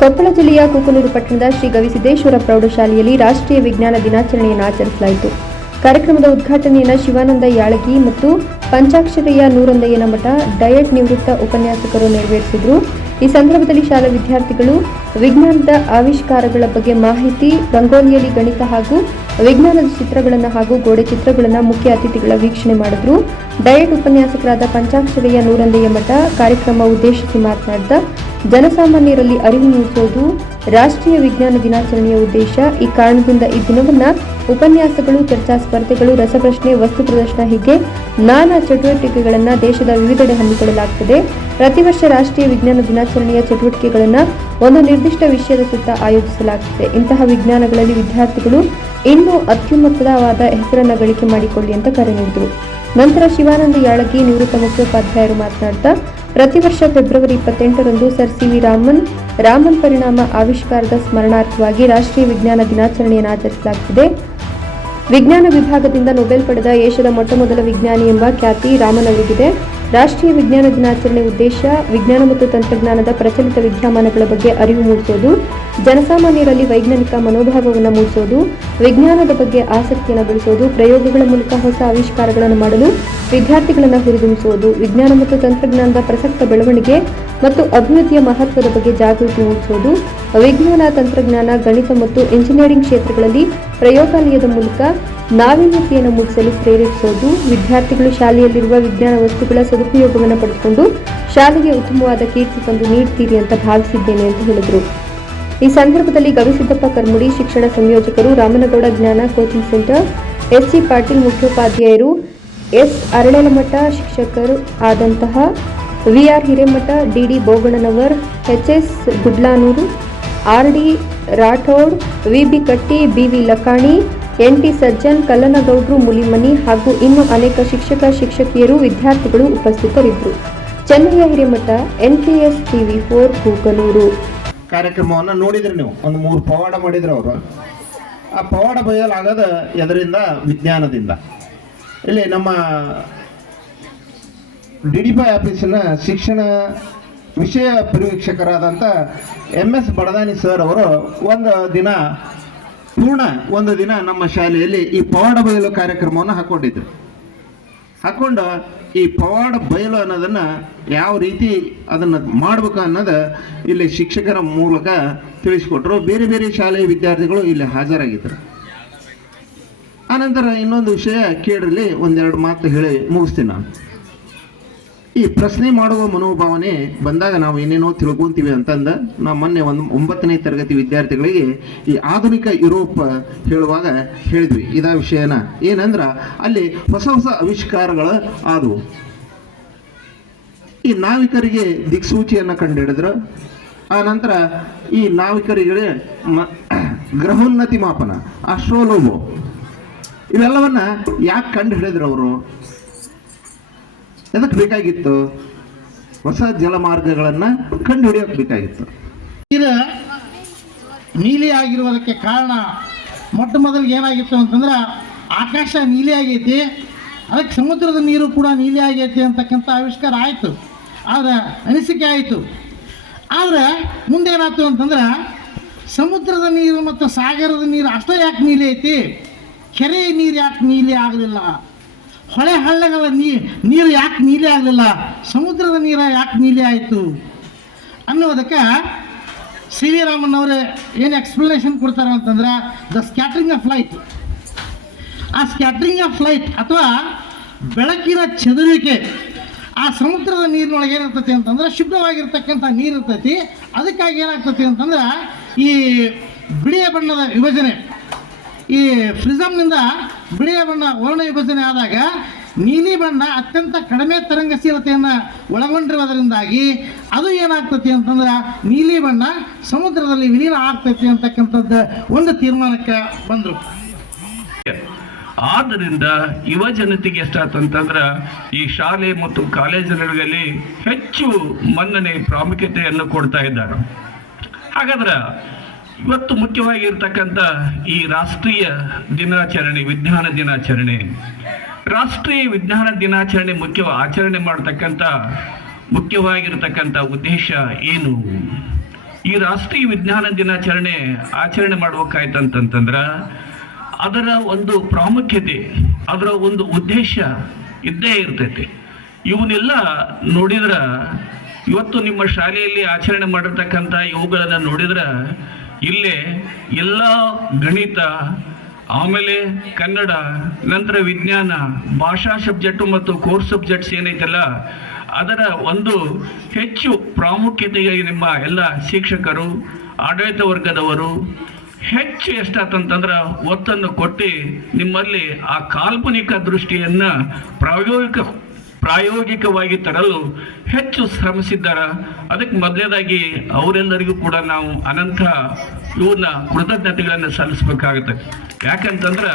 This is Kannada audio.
ಕೊಪ್ಪಳ ಜಿಲ್ಲೆಯ ಕೂಕನೂರು ಪಟ್ಟಣದ ಶ್ರೀ ಗವಿಸಿದ್ದೇಶ್ವರ ಪ್ರೌಢಶಾಲೆಯಲ್ಲಿ ರಾಷ್ಟ್ರೀಯ ವಿಜ್ಞಾನ ದಿನಾಚರಣೆಯನ್ನು ಆಚರಿಸಲಾಯಿತು. ಕಾರ್ಯಕ್ರಮದ ಉದ್ಘಾಟನೆಯನ್ನು ಶಿವಾನಂದ ಯಾಳಗಿ ಮತ್ತು ಪಂಚಾಕ್ಷರಯ್ಯ ನೂರಂದಯ್ಯನ ಮಠ ಡಯಟ್ ನಿವೃತ್ತ ಉಪನ್ಯಾಸಕರು ನೆರವೇರಿಸಿದರು. ಈ ಸಂದರ್ಭದಲ್ಲಿ ಶಾಲಾ ವಿದ್ಯಾರ್ಥಿಗಳು ವಿಜ್ಞಾನದ ಆವಿಷ್ಕಾರಗಳ ಬಗ್ಗೆ ಮಾಹಿತಿ, ರಂಗೋಲಿಯಲ್ಲಿ ಗಣಿತ ಹಾಗೂ ವಿಜ್ಞಾನದ ಚಿತ್ರಗಳನ್ನು ಹಾಗೂ ಗೋಡೆ ಚಿತ್ರಗಳನ್ನು ಮುಖ್ಯ ಅತಿಥಿಗಳ ವೀಕ್ಷಣೆ ಮಾಡಿದರು. ಡಯಟ್ ಉಪನ್ಯಾಸಕರಾದ ಪಂಚಾಕ್ಷರಯ್ಯ ನೂರಂದಯ್ಯ ಮಠ ಕಾರ್ಯಕ್ರಮ ಉದ್ದೇಶಿಸಿ ಮಾತನಾಡಿದ, ಜನಸಾಮಾನ್ಯರಲ್ಲಿ ಅರಿವು ಮೂಡಿಸುವುದು ರಾಷ್ಟ್ರೀಯ ವಿಜ್ಞಾನ ದಿನಾಚರಣೆಯ ಉದ್ದೇಶ. ಈ ಕಾರಣದಿಂದ ಈ ದಿನವನ್ನು ಉಪನ್ಯಾಸಗಳು, ಚರ್ಚಾ ಸ್ಪರ್ಧೆಗಳು, ರಸಪ್ರಶ್ನೆ, ವಸ್ತು ಪ್ರದರ್ಶನ ಹೀಗೆ ನಾನಾ ಚಟುವಟಿಕೆಗಳನ್ನು ದೇಶದ ವಿವಿಧೆಡೆ ಹಮ್ಮಿಕೊಳ್ಳಲಾಗುತ್ತದೆ. ಪ್ರತಿ ವರ್ಷ ರಾಷ್ಟ್ರೀಯ ವಿಜ್ಞಾನ ದಿನಾಚರಣೆಯ ಚಟುವಟಿಕೆಗಳನ್ನು ಒಂದು ನಿರ್ದಿಷ್ಟ ವಿಷಯದ ಸುತ್ತ ಆಯೋಜಿಸಲಾಗುತ್ತದೆ. ಇಂತಹ ವಿಜ್ಞಾನಗಳಲ್ಲಿ ವಿದ್ಯಾರ್ಥಿಗಳು ಇನ್ನೂ ಅತ್ಯುನ್ನತವಾದ ಹೆಸರನ್ನು ಗಳಿಕೆ ಮಾಡಿಕೊಳ್ಳಿ ಅಂತ ಕರೆ ನೀಡಿದರು. ನಂತರ ಶಿವಾನಂದ ಯಾಳಗಿ ನಿವೃತ್ತ ಮುಖ್ಯೋಪಾಧ್ಯಾಯರು ಮಾತನಾಡುತ್ತಾ, ಪ್ರತಿ ವರ್ಷ ಫೆಬ್ರವರಿ 28ರಂದು ಸರ್ ಸಿ ವಿ ರಾಮನ್ ಪರಿಣಾಮ ಆವಿಷ್ಕಾರದ ಸ್ಮರಣಾರ್ಥವಾಗಿ ರಾಷ್ಟ್ರೀಯ ವಿಜ್ಞಾನ ದಿನಾಚರಣೆಯನ್ನು ಆಚರಿಸಲಾಗುತ್ತದೆ. ವಿಜ್ಞಾನ ವಿಭಾಗದಿಂದ ನೊಬೆಲ್ ಪಡೆದ ಏಷ್ಯಾದ ಮೊಟ್ಟಮೊದಲ ವಿಜ್ಞಾನಿ ಎಂಬ ಖ್ಯಾತಿ ರಾಮನ್ ಅವರಿಗಿದೆ. ರಾಷ್ಟ್ರೀಯ ವಿಜ್ಞಾನ ದಿನಾಚರಣೆ ಉದ್ದೇಶ ವಿಜ್ಞಾನ ಮತ್ತು ತಂತ್ರಜ್ಞಾನದ ಪ್ರಚಲಿತ ವಿದ್ಯಮಾನಗಳ ಬಗ್ಗೆ ಅರಿವು ಮೂಡಿಸುವುದು, ಜನಸಾಮಾನ್ಯರಲ್ಲಿ ವೈಜ್ಞಾನಿಕ ಮನೋಭಾವವನ್ನು ಮೂಡಿಸುವುದು, ವಿಜ್ಞಾನದ ಬಗ್ಗೆ ಆಸಕ್ತಿಯನ್ನು ಬೆಳೆಸುವುದು, ಪ್ರಯೋಗಗಳ ಮೂಲಕ ಹೊಸ ಆವಿಷ್ಕಾರಗಳನ್ನು ಮಾಡಲು ವಿದ್ಯಾರ್ಥಿಗಳನ್ನು ಹುರಿದುಂಬಿಸುವುದು, ವಿಜ್ಞಾನ ಮತ್ತು ತಂತ್ರಜ್ಞಾನದ ಪ್ರಸಕ್ತ ಬೆಳವಣಿಗೆ ಮತ್ತು ಅಭಿವೃದ್ಧಿಯ ಮಹತ್ವದ ಬಗ್ಗೆ ಜಾಗೃತಿ ಮೂಡಿಸುವುದು, ವಿಜ್ಞಾನ, ತಂತ್ರಜ್ಞಾನ, ಗಣಿತ ಮತ್ತು ಇಂಜಿನಿಯರಿಂಗ್ ಕ್ಷೇತ್ರಗಳಲ್ಲಿ ಪ್ರಯೋಗಾಲಯದ ಮೂಲಕ ನಾವೀನ್ಯತೆಯನ್ನು ಮೂಡಿಸಲು ಪ್ರೇರೇಪಿಸುವುದು, ವಿದ್ಯಾರ್ಥಿಗಳು ಶಾಲೆಯಲ್ಲಿರುವ ವಿಜ್ಞಾನ ವಸ್ತುಗಳ ಸದುಪಯೋಗವನ್ನು ಪಡೆದುಕೊಂಡು ಶಾಲೆಗೆ ಉತ್ತಮವಾದ ಕೀರ್ತಿ ತಂದು ನೀಡುತ್ತೀರಿ ಅಂತ ಭಾವಿಸಿದ್ದೇನೆ ಅಂತ ಹೇಳಿದರು. ಈ ಸಂದರ್ಭದಲ್ಲಿ ಗವಿಸಿದ್ದಪ್ಪ ಕರ್ಮುಡಿ ಶಿಕ್ಷಣ ಸಂಯೋಜಕರು, Ramanagouda Jnana coaching centre, S G Patil ಮುಖ್ಯೋಪಾಧ್ಯಾಯರು, ಎಸ್ ಅರಳೇಲಮಠ ಶಿಕ್ಷಕರು ಆದಂತಹ V R Hiremath, D D Bogannanavar, H S Gudlanur, R D Rathod, V B Katti, B V Lakani, N T Sajjan, ಕಲ್ಲನಗೌಡ್ರು, ಮುಲಿಮನಿ ಹಾಗೂ ಇನ್ನೂ ಅನೇಕ ಶಿಕ್ಷಕಿಯರು, ವಿದ್ಯಾರ್ಥಿಗಳು ಉಪಸ್ಥಿತರಿದ್ದರು. Chennaiah Hiremath, NKS TV 4 Kukanur. ಕಾರ್ಯಕ್ರಮವನ್ನು ನೋಡಿದ್ರಿ ನೀವು. ಒಂದು 3 ಪವಾಡ ಮಾಡಿದ್ರು ಅವರು. ಆ ಪವಾಡ ಬಯಲಾಗದ ಎದರಿಂದ ವಿಜ್ಞಾನದಿಂದ. ಇಲ್ಲಿ ನಮ್ಮ DDP ಆಫೀಸಿನ ಶಿಕ್ಷಣ ವಿಷಯ ಪರಿವೀಕ್ಷಕರಾದಂಥ MS ಬಡದಾನಿ ಸರ್ ಅವರು ಒಂದು ದಿನ ನಮ್ಮ ಶಾಲೆಯಲ್ಲಿ ಈ ಪವಾಡ ಬಯಲು ಕಾರ್ಯಕ್ರಮವನ್ನು ಹಾಕ್ಕೊಂಡಿದ್ರು. ಹಾಕ್ಕೊಂಡು ಈ ಪವಾಡ ಬಯಲು ಅನ್ನೋದನ್ನು ಯಾವ ರೀತಿ ಅದನ್ನು ಮಾಡಬೇಕು ಅನ್ನೋದು ಇಲ್ಲಿ ಶಿಕ್ಷಕರ ಮೂಲಕ ತಿಳಿಸಿಕೊಟ್ರು. ಬೇರೆ ಬೇರೆ ಶಾಲೆಯ ವಿದ್ಯಾರ್ಥಿಗಳು ಇಲ್ಲಿ ಹಾಜರಾಗಿದ್ದರು. ಆನಂತರ ಇನ್ನೊಂದು ವಿಷಯ ಕೇಳಿರಲಿ, ಒಂದೆರಡು ಮಾತು ಹೇಳಿ ಮುಗಿಸ್ತೀನಿ ನಾನು. ಈ ಪ್ರಶ್ನೆ ಮಾಡುವ ಮನೋಭಾವನೆ ಬಂದಾಗ ನಾವು ಏನೇನೋ ತಿಳ್ಕೊಂತೀವಿ ಅಂತಂದು ನಾವು ಮೊನ್ನೆ 9ನೇ ತರಗತಿ ವಿದ್ಯಾರ್ಥಿಗಳಿಗೆ ಈ ಆಧುನಿಕ ಯುರೋಪ್ ಹೇಳುವಾಗ ಹೇಳಿದ್ವಿ. ಇದ ವಿಷಯನ ಏನಂದ್ರೆ ಅಲ್ಲಿ ಹೊಸ ಹೊಸ ಆವಿಷ್ಕಾರಗಳು ಆದವು. ಈ ನಾವಿಕರಿಗೆ ದಿಕ್ಸೂಚಿಯನ್ನು ಕಂಡುಹಿಡಿದ್ರು. ಆ ನಂತರ ಈ ನಾವಿಕರಿಗೆ ಗ್ರಹೋನ್ನತಿ ಮಾಪನ, ಆಸ್ಟ್ರೋಲೋಬೋ, ಇವೆಲ್ಲವನ್ನ ಯಾಕೆ ಕಂಡು ಹಿಡಿದ್ರು ಅವರು? ಎದಕ್ಕೆ ಬೇಕಾಗಿತ್ತು? ಹೊಸ ಜಲಮಾರ್ಗಗಳನ್ನು ಕಂಡು ಹಿಡಿಯೋಕೆ ಬೇಕಾಗಿತ್ತು. ಇದು ನೀಲಿ ಆಗಿರುವುದಕ್ಕೆ ಕಾರಣ ಮೊಟ್ಟ ಮೊದಲಿಗೆ ಏನಾಗಿತ್ತು ಅಂತಂದ್ರೆ ಆಕಾಶ ನೀಲಿ ಆಗೈತಿ, ಅದಕ್ಕೆ ಸಮುದ್ರದ ನೀರು ಕೂಡ ನೀಲಿ ಆಗೈತಿ ಅಂತಕ್ಕಂಥ ಆವಿಷ್ಕಾರ ಆಯಿತು, ಆದರೆ ಅನಿಸಿಕೆ ಆಯಿತು. ಆದರೆ ಮುಂದೇನಾಯ್ತು ಅಂತಂದ್ರೆ ಸಮುದ್ರದ ನೀರು ಮತ್ತು ಸಾಗರದ ನೀರು ಅಷ್ಟೇ ಯಾಕೆ ನೀಲಿ ಐತಿ, ಕೆರೆ ನೀರು ಯಾಕೆ ನೀಲಿ ಆಗಲಿಲ್ಲ, ಹೊಳೆ ಹಳ್ಳಗಳ ನೀರು ಯಾಕೆ ನೀಲಿ ಆಗಲಿಲ್ಲ, ಸಮುದ್ರದ ನೀರು ಯಾಕೆ ನೀಲಿ ಆಯಿತು ಅನ್ನೋದಕ್ಕೆ ಸಿ ವಿ ರಾಮನ್ ಅವರು ಏನು ಎಕ್ಸ್ಪ್ಲನೇಷನ್ ಕೊಡ್ತಾರೆ ಅಂತಂದ್ರೆ ದ ಸ್ಕ್ಯಾಟ್ರಿಂಗ್ ಆಫ್ ಲೈಟ್. ಆ ಸ್ಕ್ಯಾಟ್ರಿಂಗ್ ಆಫ್ ಲೈಟ್ ಅಥವಾ ಬೆಳಕಿನ ಚದುರುವಿಕೆ ಆ ಸಮುದ್ರದ ನೀರಿನೊಳಗೆ ಏನಿರ್ತೈತಿ ಅಂತಂದ್ರೆ ಶುದ್ಧವಾಗಿರ್ತಕ್ಕಂಥ ನೀರು ಇರ್ತೈತಿ. ಅದಕ್ಕಾಗಿ ಏನಾಗ್ತೈತಿ ಅಂತಂದ್ರೆ ಈ ಬಿಳಿಯ ಬಣ್ಣದ ವಿಭಜನೆ, ಈ ಪ್ರಿಸಮ್ನಿಂದ ಬಿಳಿಯ ಬಣ್ಣ ವರ್ಣ ವಿಭಜನೆ ಆದಾಗ ನೀಲಿ ಬಣ್ಣ ಅತ್ಯಂತ ಕಡಿಮೆ ತರಂಗಶೀಲತೆಯನ್ನು ಒಳಗೊಂಡಿರೋದರಿಂದಾಗಿ ಅದು ಏನಾಗ್ತೈತಿ ಅಂತಂದ್ರೆ ನೀಲಿ ಬಣ್ಣ ಸಮುದ್ರದಲ್ಲಿ ವಿಲೀನ ಆಗ್ತೈತಿ ಅಂತಕ್ಕಂಥದ್ದು ಒಂದು ತೀರ್ಮಾನಕ್ಕೆ ಬಂದರು. ಆದ್ದರಿಂದ ಯುವ ಜನತೆಗೆ ಎಷ್ಟಾತಂತಂದ್ರೆ ಈ ಶಾಲೆ ಮತ್ತು ಕಾಲೇಜುಗಳಲ್ಲಿ ಹೆಚ್ಚು ಮನ್ನಣೆ ಪ್ರಾಮುಖ್ಯತೆಯನ್ನು ಕೊಡ್ತಾ ಇದ್ದಾರೆ. ಹಾಗಾದ್ರೆ ಇವತ್ತು ಮುಖ್ಯವಾಗಿರ್ತಕ್ಕಂಥ ಈ ರಾಷ್ಟ್ರೀಯ ದಿನಾಚರಣೆ, ವಿಜ್ಞಾನ ದಿನಾಚರಣೆ, ರಾಷ್ಟ್ರೀಯ ವಿಜ್ಞಾನ ದಿನಾಚರಣೆ ಆಚರಣೆ ಮಾಡತಕ್ಕಂಥ ಮುಖ್ಯವಾಗಿರ್ತಕ್ಕಂಥ ಉದ್ದೇಶ ಏನು? ಈ ರಾಷ್ಟ್ರೀಯ ವಿಜ್ಞಾನ ದಿನಾಚರಣೆ ಆಚರಣೆ ಮಾಡ್ಬೇಕಾಯ್ತಂತಂದ್ರೆ ಅದರ ಒಂದು ಪ್ರಾಮುಖ್ಯತೆ, ಅದರ ಒಂದು ಉದ್ದೇಶ ಇದ್ದೇ ಇರ್ತೈತಿ. ಇವನ್ನೆಲ್ಲ ನೋಡಿದ್ರ ಇವತ್ತು ನಿಮ್ಮ ಶಾಲೆಯಲ್ಲಿ ಆಚರಣೆ ಮಾಡಿರ್ತಕ್ಕಂಥ ಇವುಗಳನ್ನು ನೋಡಿದ್ರ ಇಲ್ಲೇ ಎಲ್ಲ ಗಣಿತ, ಆಮೇಲೆ ಕನ್ನಡ, ನಂತರ ವಿಜ್ಞಾನ, ಭಾಷಾ ಸಬ್ಜೆಕ್ಟು ಮತ್ತು ಕೋರ್ಸ್ ಸಬ್ಜೆಕ್ಟ್ಸ್ ಏನೈತಲ್ಲ ಅದರ ಒಂದು ಹೆಚ್ಚು ಪ್ರಾಮುಖ್ಯತೆಗೆ ನಿಮ್ಮ ಎಲ್ಲ ಶಿಕ್ಷಕರು, ಆಡಳಿತ ವರ್ಗದವರು ಹೆಚ್ಚು ಎಷ್ಟಾತಂತಂದ್ರೆ ಒತ್ತನ್ನು ಕೊಟ್ಟು ನಿಮ್ಮಲ್ಲಿ ಆ ಕಾಲ್ಪನಿಕ ದೃಷ್ಟಿಯನ್ನ ಪ್ರಾಯೋಗಿಕವಾಗಿ ತರಲು ಹೆಚ್ಚು ಶ್ರಮಿಸಿದ್ದಾರೆ. ಅದಕ್ಕೆ ಮೊದಲನೇದಾಗಿ ಅವರೆಲ್ಲರಿಗೂ ಕೂಡ ನಾವು ಅನಂತ ಕೃತಜ್ಞತೆಗಳನ್ನು ಸಲ್ಲಿಸಬೇಕಾಗುತ್ತೆ. ಯಾಕಂತಂದ್ರೆ